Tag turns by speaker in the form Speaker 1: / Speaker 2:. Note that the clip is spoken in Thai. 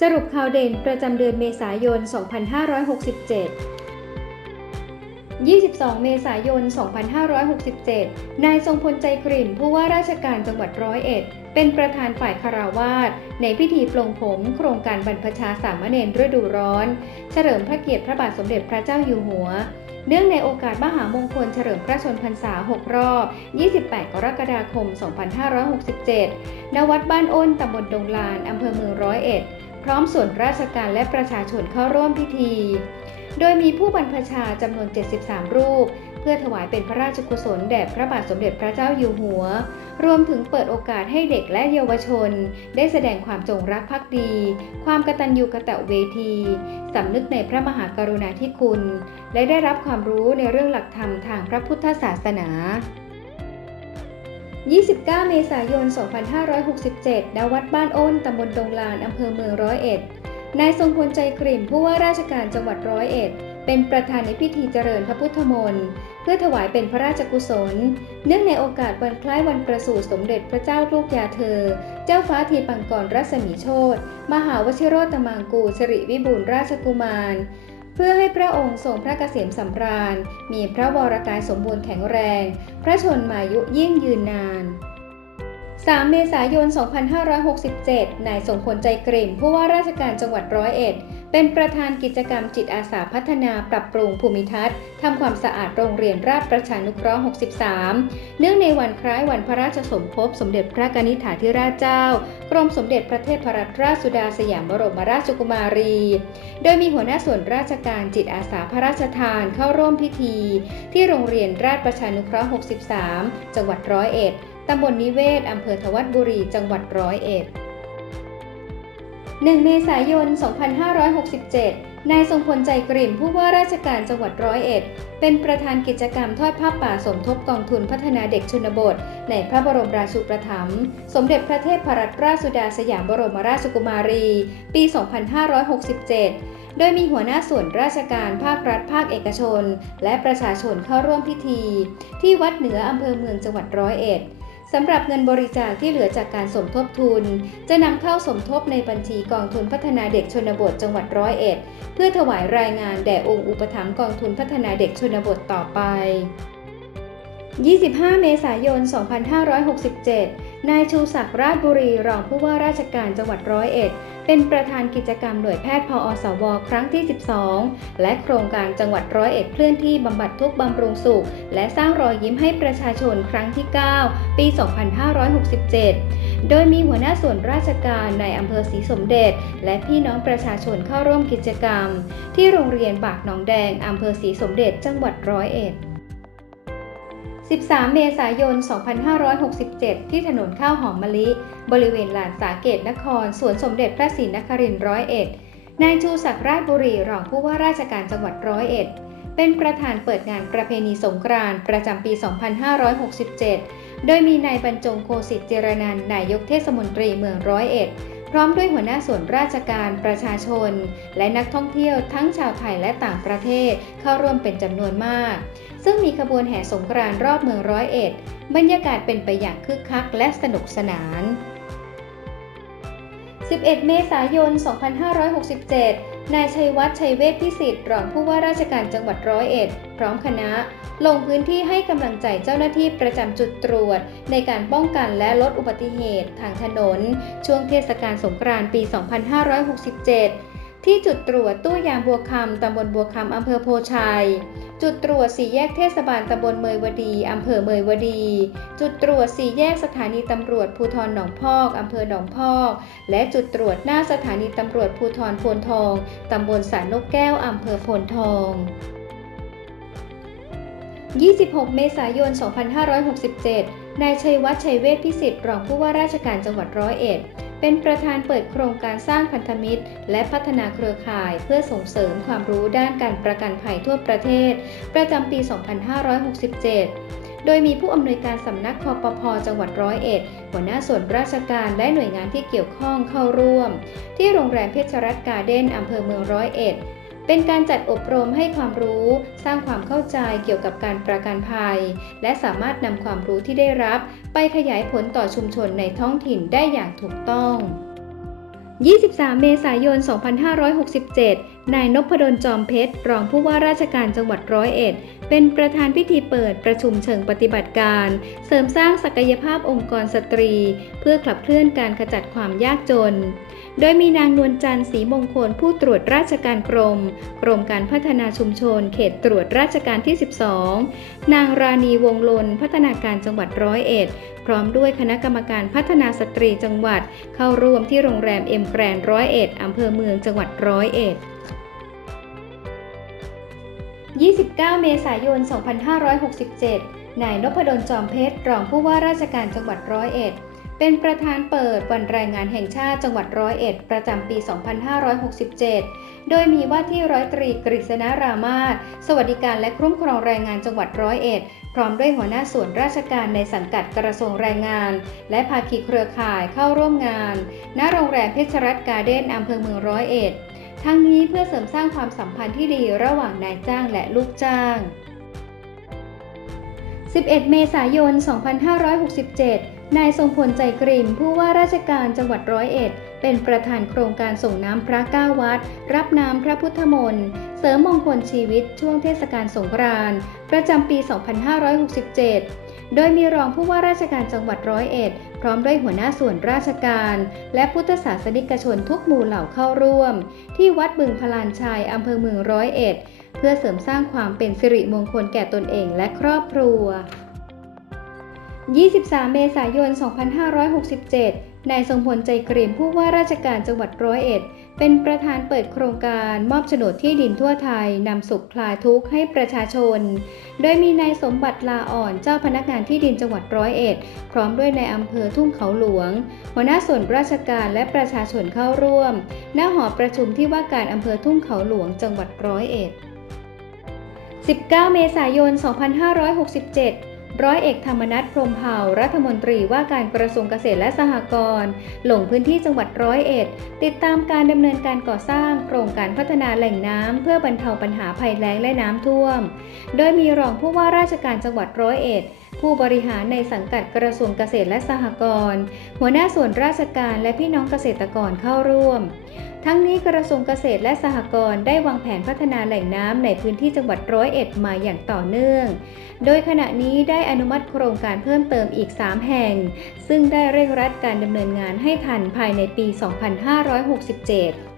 Speaker 1: สรุปข่าวเด่นประจำเดือนเมษายน 2567 22 เมษายน 2567 นายทรงพลใจกริ่มผู้ว่าราชการจังหวัดร้อยเอ็ด เป็นประธานฝ่ายคาราวาสในพิธีปลงผมโครงการบรรพชาสามเณรฤดูร้อน เฉลิมพระเกียรติพระบาทสมเด็จพระเจ้าอยู่หัวเนื่องในโอกาสมหามงคลเฉลิมพระชนพรรษา 6 รอบ 28 กรกฎาคม 2567 ณ วัดบ้านอ้น ตำบลดงลาน อำเภอเมืองร้อยเอ็ด พร้อมส่วนราชการและประชาชนเข้าร่วมพิธี โดยมีผู้บรรพชาจำนวน 73 รูป เพื่อถวายเป็นพระราชกุศลแด่พระบาทสมเด็จพระเจ้าอยู่หัว รวมถึงเปิดโอกาสให้เด็กและเยาวชน ได้แสดงความจงรักภักดี ความกตัญญูกตเวที สำนึกในพระมหากรุณาธิคุณ และได้รับความรู้ในเรื่องหลักธรรมทางพระพุทธศาสนา 29 เมษายน 2567 ณ วัดบ้านอ้น ตำบลดงลาน อำเภอเมืองร้อยเอ็ด นายทรงพลใจกริ่มผู้ว่าราชการจังหวัดร้อยเอ็ด เป็นประธานในพิธีเจริญพระพุทธมนต์ เพื่อถวายเป็นพระราชกุศล เนื่องในโอกาสวันคล้ายวันประสูติสมเด็จพระเจ้าลูกยาเธอ เจ้าฟ้าทีปังกรรัศมีโชตมหาวชิโรตมังกูสิริวิบูลราชกุมาร เพื่อให้พระองค์ทรงพระเกษมสำราญ มีพระวรกายสมบูรณ์แข็งแรง พระชนมายุยิ่งยืนนาน 3 เมษายน 2567 นายสมพลใจกริ่มผู้ว่าราชการจังหวัดร้อยเอ็ด เป็นประธานกิจกรรมจิตอาสาพัฒนาปรับปรุงภูมิทัศน์ทำความสะอาดโรงเรียนราชประชานุเคราะห์ 63 เนื่องในวันคล้ายวันพระราชสมภพสมเด็จพระกนิษฐาธิราชเจ้า กรมสมเด็จพระเทพรัตนราชสุดาสยามบรมราชกุมารี โดยมีหัวหน้าส่วนราชการจิตอาสาพระราชทานเข้าร่วมพิธี ที่โรงเรียนราชประชานุเคราะห์ 63 จังหวัดร้อยเอ็ด ตำบลนิเวศ อำเภอทวัดบุรี จังหวัดร้อยเอ็ด 1 เมษายน 2567 นายทรงพลใจกริ่มผู้ว่าราชการจังหวัดร้อยเอ็ด เป็นประธานกิจกรรมทอดผ้าป่าสมทบกองทุนพัฒนาเด็กชนบท ในพระบรมราชูปถัมภ์สมเด็จพระเทพรัตนราชสุดาสยามบรมราชกุมารี ปี 2567โดยมีหัวหน้าส่วนราชการภาครัฐภาคเอกชน และประชาชนเข้าร่วมพิธี ที่วัดเหนืออำเภอเมืองจังหวัดร้อยเอ็ด สำหรับเงินบริจาคที่เหลือจากการสมทบทุน จะนำเข้าสมทบในบัญชีกองทุนพัฒนาเด็กชนบทจังหวัดร้อยเอ็ด เพื่อถวายรายงานแด่องค์อุปถัมภ์กองทุนพัฒนาเด็กชนบทต่อไป 25 เมษายน 2567 นายชูศักดิ์ราชบุรีรองผู้ว่าราชการจังหวัดร้อยเอ็ด เป็นประธานกิจกรรมหน่วยแพทย์พออสว ครั้งที่ 12 และโครงการจังหวัดร้อยเอ็ดเคลื่อนที่บำบัดทุกบำรุงสุข และสร้างรอยยิ้มให้ประชาชนครั้งที่ 9 ปี 2567 โดยมีหัวหน้าส่วนราชการในอำเภอศรีสมเด็จ และพี่น้องประชาชนเข้าร่วมกิจกรรม ที่โรงเรียนบากหนองแดงอำเภอศรีสมเด็จจังหวัดร้อยเอ็ด 13 เมษายน 2567 ที่ถนนข้าวหอมมะลิ บริเวณลานสาเกตนคร สวนสมเด็จพระศรีนครินทร์ร้อยเอ็ด นายชูศักดิ์ราชบุรีรองผู้ว่าราชการจังหวัดร้อยเอ็ด เป็นประธานเปิดงานประเพณีสงกรานต์ประจำปี 2567 โดยมีนายบรรจงโคสิตเจรนันนายกเทศมนตรีเมืองร้อยเอ็ด พร้อมด้วยหัวหน้าส่วนราชการประชาชน และนักท่องเที่ยวทั้งชาวไทยและต่างประเทศเข้าร่วมเป็นจำนวนมาก ซึ่งมีขบวนแห่สงกรานต์รอบเมืองร้อยเอ็ด บรรยากาศเป็นไปอย่างคึกคักและสนุกสนาน 11 เมษายน 2567 นายชัยวัฒน์ชัยเวทพิสิทธิ์รองผู้ว่าราชการจังหวัดร้อยเอ็ด พร้อมคณะ ลงพื้นที่ให้กำลังใจเจ้าหน้าที่ประจำจุดตรวจ ในการป้องกันและลดอุบัติเหตุทางถนน ช่วงเทศกาลสงกรานต์ปี 2567 ที่จุดตรวจตู้ยามบัวคำตำบลบัวคำอำเภอโพชัย จุดตรวจสี่แยกเทศบาลตำบลเมยวดี อำเภอเมยวดี จุดตรวจสี่แยกสถานีตำรวจภูธรหนองพอก อำเภอหนองพอก และจุดตรวจหน้าสถานีตำรวจภูธรโพนทอง ตำบลสานนกแก้ว อำเภอโพนทอง26 เมษายน 2567 นายชัยวัฒน์ชัยเวชพิสิทธิ์รองผู้ว่าราชการจังหวัดร้อยเอ็ด เป็นประธานเปิดโครงการสร้างพันธมิตร และพัฒนาเครือข่ายเพื่อส่งเสริมความรู้ด้านการประกันภัยทั่วประเทศ ประจำปี 2567โดยมีผู้อำนวยการสำนักคอปพจังหวัดร้อยเอ็ดหัวหน้าส่วนราชการและหน่วยงานที่เกี่ยวข้องเข้าร่วม ที่โรงแรมเพชรรัตน์การ์เด้นอำเภอเมืองร้อยเอ็ด เป็นการจัดอบรมให้ความรู้ สร้างความเข้าใจเกี่ยวกับการประกันภัย และสามารถนำความรู้ที่ได้รับ ไปขยายผลต่อชุมชนในท้องถิ่นได้อย่างถูกต้อง 23 เมษายน 2567 นายนพดลจอมเพชร รองผู้ว่าราชการจังหวัดร้อยเอ็ด เป็นประธานพิธีเปิดประชุมเชิงปฏิบัติการ เสริมสร้างศักยภาพองค์กรสตรี เพื่อขับเคลื่อนการขจัดความยากจน โดยมีนางนวลจันทร์ศรีมงคลผู้ตรวจราชการกรม กรมการพัฒนาชุมชน เขตตรวจราชการที่ 12 นางราณีวงลนพัฒนาการจังหวัดร้อยเอ็ดพร้อมด้วยคณะกรรมการพัฒนาสตรีจังหวัด เข้าร่วมที่โรงแรมเอ็มแกรนร้อยเอ็ดอำเภอเมืองจังหวัดร้อยเอ็ด 29 เมษายน 2567 นายนพดลจอมเพชร รองผู้ว่าราชการจังหวัดร้อยเอ็ด เป็นประธานเปิดวันแรงงานแห่งชาติจังหวัดร้อยเอ็ด ประจำปี 2567 โดยมีว่าที่ร้อยตรีกฤษณารามาศสวัสดิการและคุ้มครองแรงงานจังหวัดร้อยเอ็ด พร้อมด้วยหัวหน้าส่วนราชการในสังกัดกระทรวงแรงงาน และภาคีเครือข่ายเข้าร่วมงาน ณ โรงแรมเพชรรัตน์การ์เด้นอำเภอเมืองร้อยเอ็ด ทั้งนี้เพื่อเสริมสร้างความสัมพันธ์ที่ดีระหว่างนายจ้างและลูกจ้าง 11 เมษายน 2567 นายทรงพลใจกริมผู้ว่าราชการจังหวัดร้อยเอ็ด เป็นประธานโครงการส่งน้ำพระก้าวัด รับน้ำพระพุทธมนต์ เสริมมงคลชีวิตช่วงเทศกาลสงกรานต์ประจำปี 2567 โดยมีรองผู้ว่าราชการจังหวัดร้อยเอ็ด พร้อมด้วยหัวหน้าส่วนราชการ และพุทธศาสนิกชนทุกหมู่เหล่าเข้าร่วม ที่วัดบึงพลานชัยอำเภอเมืองร้อยเอ็ด เพื่อเสริมสร้างความเป็นสิริมงคลแก่ตนเองและครอบครัว 23 เมษายน 2567 นายทรงพลใจกรีมผู้ว่าราชการจังหวัดร้อยเอ็ด เป็นประธานเปิดโครงการมอบโฉนดที่ดินทั่วไทยนำสุขคลายทุกข์ให้ประชาชน โดยมีนายสมบัติลาอ่อนเจ้าพนักงานที่ดินจังหวัดร้อยเอ็ด พร้อมด้วยนายอำเภอทุ่งเขาหลวง หัวหน้าส่วนราชการและประชาชนเข้าร่วม ณ หอประชุมที่ว่าการอำเภอทุ่งเขาหลวงจังหวัดร้อยเอ็ด 19 เมษายน 2567 ร้อยเอกธรรมนัฐพรมเผ่ารัฐมนตรีว่าการกระทรวงเกษตรและสหกรณ์ลงพื้นที่จังหวัดร้อยเอ็ด ติดตามการดำเนินการก่อสร้าง โครงการพัฒนาแหล่งน้ำเพื่อบรรเทาปัญหาภัยแล้งและน้ำท่วม โดยมีรองผู้ว่าราชการจังหวัดร้อยเอ็ด ผู้บริหารในสังกัดกระทรวงเกษตรและสหกรณ์ หัวหน้าส่วนราชการและพี่น้องเกษตรกรเข้าร่วม ทั้งนี้กระทรวงเกษตรและสหกรณ์ได้วางแผนพัฒนาแหล่งน้ำในพื้นที่จังหวัดร้อยเอ็ดมาอย่างต่อเนื่อง โดยขณะนี้ได้อนุมัติโครงการเพิ่มเติมอีก 3 แห่ง ซึ่งได้เร่งรัดการดำเนินงานให้ทันภายในปี 2567